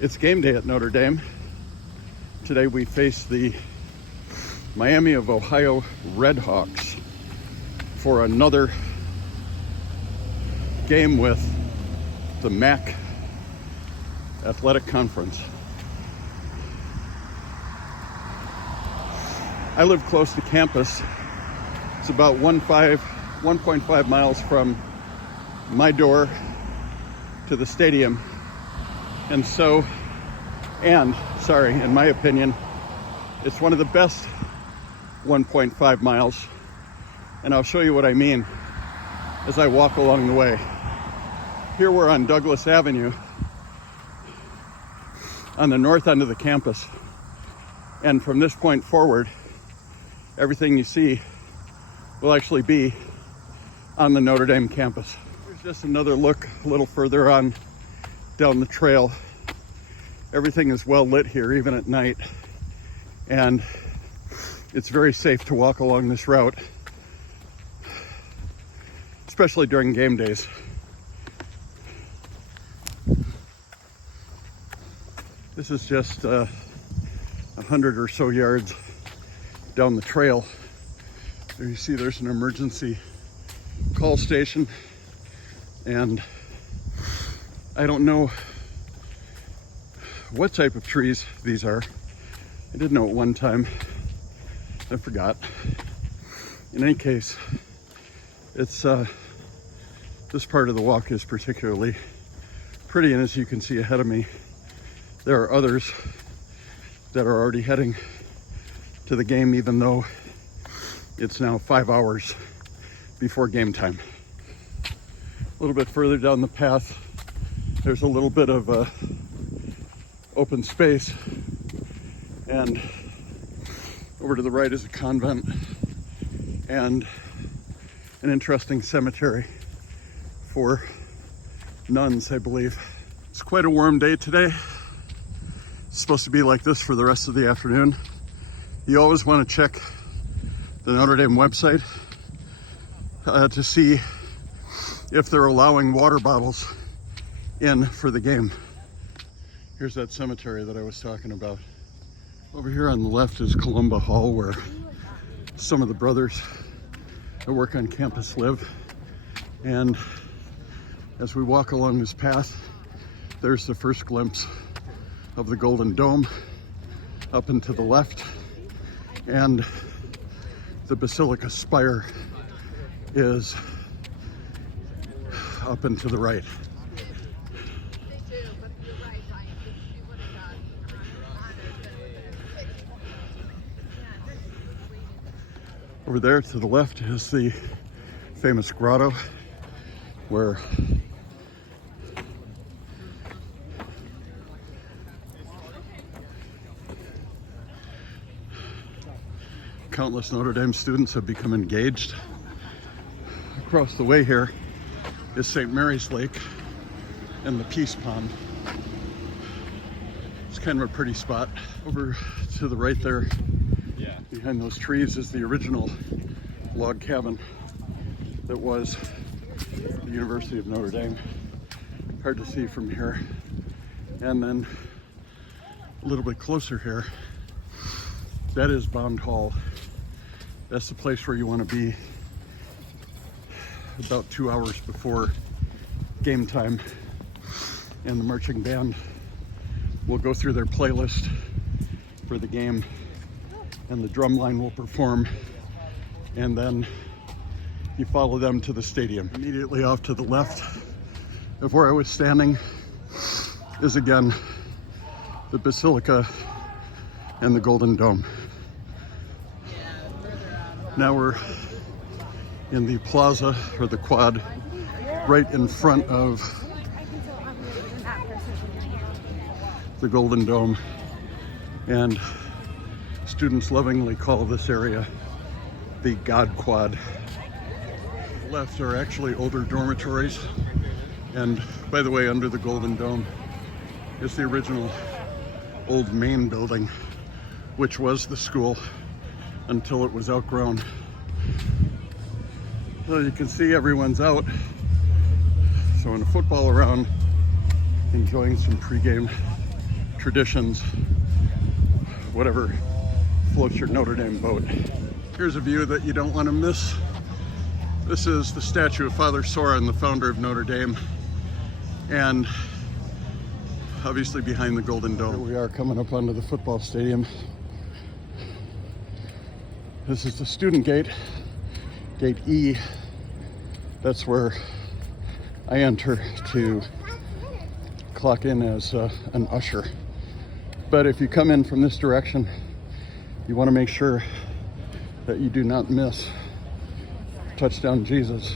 It's game day at Notre Dame. Today we face the Miami of Ohio Redhawks for another game with the MAC Athletic Conference. I live close to campus. It's about 1.5 miles from my door to the stadium. In my opinion, it's one of the best 1.5 miles. And I'll show you what I mean as I walk along the way. Here we're on Douglas Avenue on the north end of the campus. And from this point forward, everything you see will actually be on the Notre Dame campus. Here's just another look a little further on down the trail. Everything is well lit here, even at night, and it's very safe to walk along this route, especially during game days. This is just 100 or so yards down the trail. There you see there's an emergency call station, and I don't know what type of trees these are. I did know at one time. I forgot. In any case, it's this part of the walk is particularly pretty, and as you can see ahead of me, there are others that are already heading to the game, even though it's now 5 hours before game time. A little bit further down the path, there's a little bit of open space, and over to the right is a convent and an interesting cemetery for nuns, I believe. It's quite a warm day today. It's supposed to be like this for the rest of the afternoon. You always want to check the Notre Dame website to see if they're allowing water bottles in for the game. Here's that cemetery that I was talking about. Over here on the left is Columba Hall, where some of the brothers that work on campus live. And as we walk along this path, there's the first glimpse of the Golden Dome up and to the left, and the Basilica spire is up and to the right. Over there to the left is the famous grotto where countless Notre Dame students have become engaged. Across the way here is St. Mary's Lake and the Peace Pond. It's kind of a pretty spot. Over to the right there, behind those trees, is the original log cabin that was the University of Notre Dame. Hard to see from here. And then a little bit closer here, that is Bond Hall. That's the place where you want to be about 2 hours before game time, and the marching band will go through their playlist for the game, and the drum line will perform, and then you follow them to the stadium. Immediately off to the left of where I was standing is again the Basilica and the Golden Dome. Now we're in the plaza, or the quad, right in front of the Golden Dome, and students lovingly call this area the God Quad. Left are actually older dormitories, and by the way, under the Golden Dome is the original old main building, which was the school until it was outgrown. So you can see everyone's out throwing a football around, enjoying some pregame traditions, whatever floats your Notre Dame boat. Here's a view that you don't want to miss. This is the statue of Father Sorin, the founder of Notre Dame, and obviously behind the Golden Dome. Here we are coming up onto the football stadium. This is the student gate, gate E. That's where I enter to clock in as an usher. But if you come in from this direction, you want to make sure that you do not miss Touchdown Jesus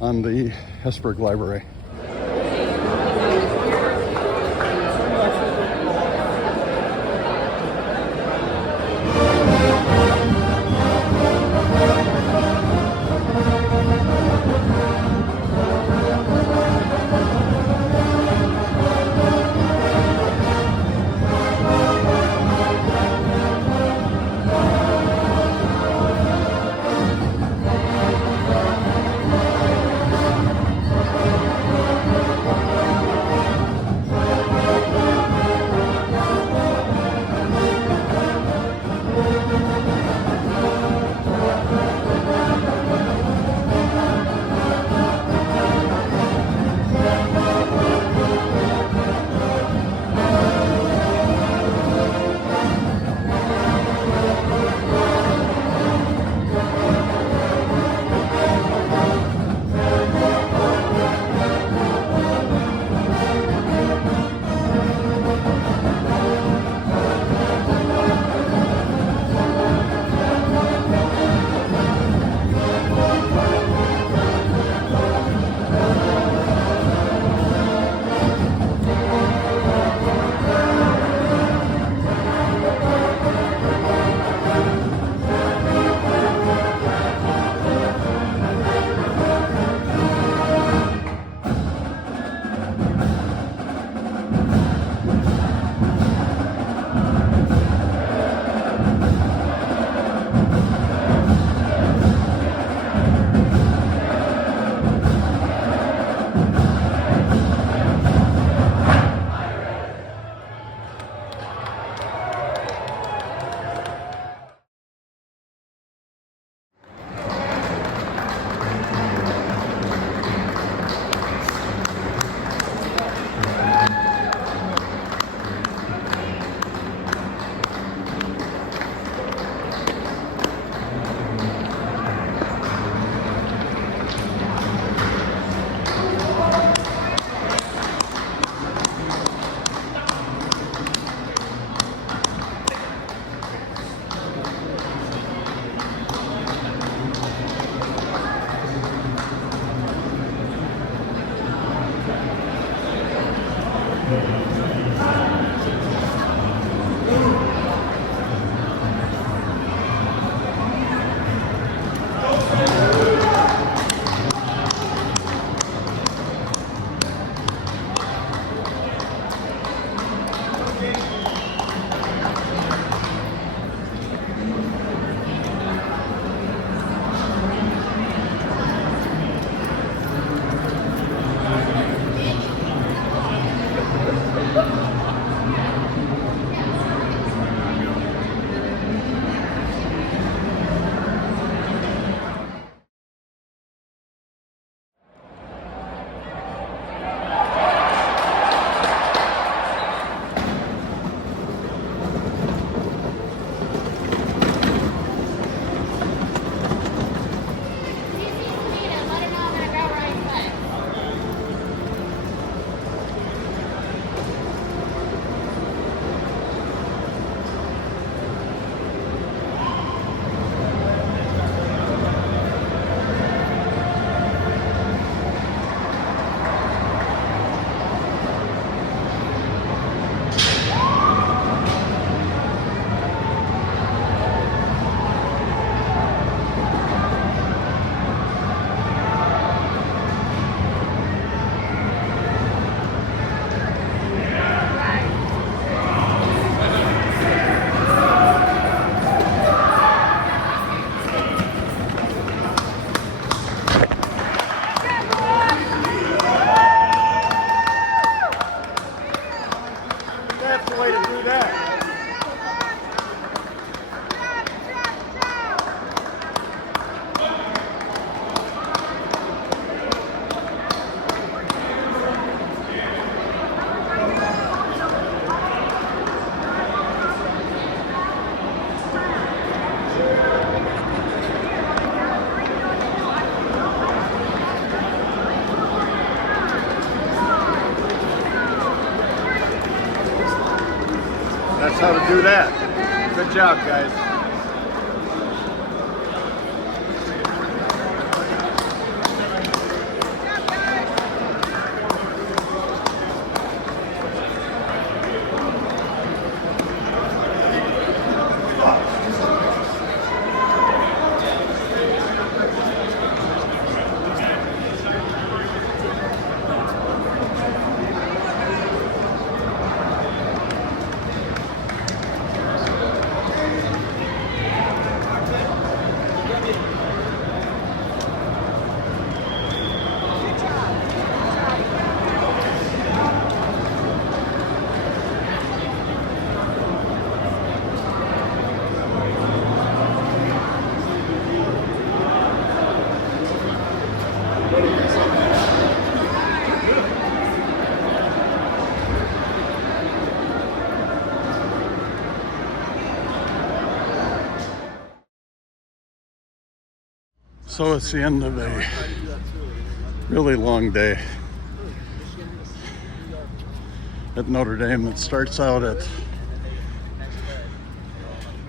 on the Hesburgh Library. us how to do that. Good job, guys. So it's the end of a really long day at Notre Dame. It starts out at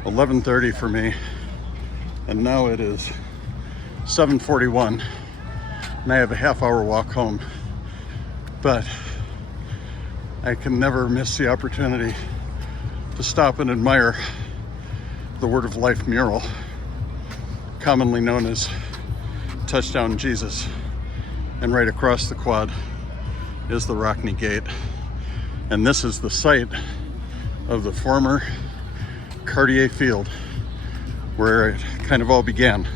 11:30 for me, and now it is 7:41, and I have a half-hour walk home. But I can never miss the opportunity to stop and admire the Word of Life mural, commonly known as Touchdown Jesus. And right across the quad is the Rockney Gate. And this is the site of the former Cartier Field where it kind of all began.